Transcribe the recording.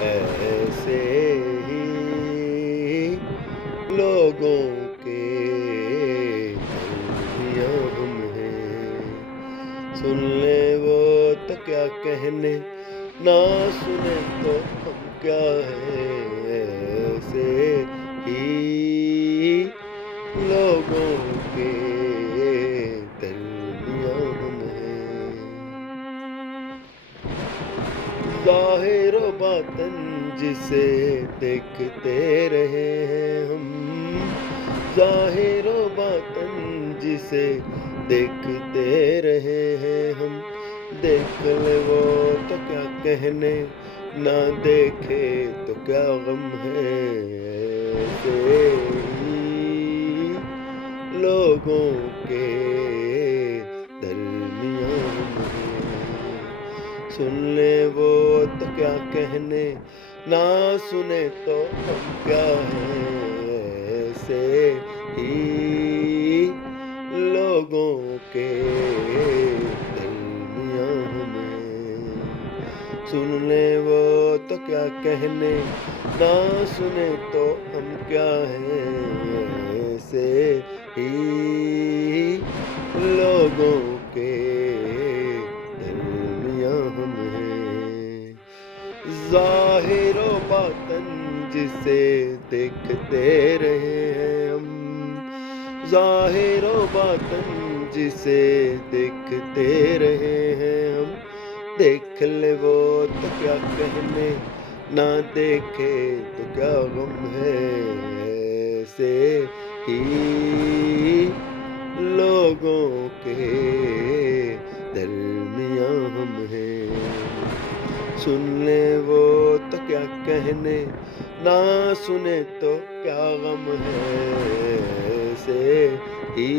ایسے ہی لوگوں کے درمیاں ہم ہیں، سن لے وہ تو کیا کہنے، نہ سنے تو ہم کیا ہیں، ایسے ہی لوگوں کے درمیاں ہم ہیں۔ ظاہر و باطن جسے دیکھتے رہے ہیں ہم، ظاہر و باطن جسے دیکھتے رہے ہیں ہم، دیکھ لے وہ تو کیا کہنے، نہ دیکھے تو کیا غم ہے، ایسے ہی لوگوں کے درمیاں ہم ہیں، سن لے وہ تو کیا کہنے، نہ سنے تو ہم کیا ہیں، ایسے ہی لوگوں کے درمیاں ہم ہیں، سن لے وہ تو کیا کہنے، نہ سنے تو ہم کیا ہیں، ایسے ہی لوگوں کے درمیاں ہم ہیں۔ ظاہر و باطن جسے دیکھتے رہے ہیں ہم، ظاہر و باطن جسے دیکھتے رہے ہیں ہم، دیکھ لے وہ تو کیا کہنے، نہ دیکھے تو کیا غم ہے، ایسے ہی لوگوں کے درمیاں ہم ہیں، سن لے وہ تو کیا کہنے، نہ سنے تو کیا غم ہے، ایسے ہی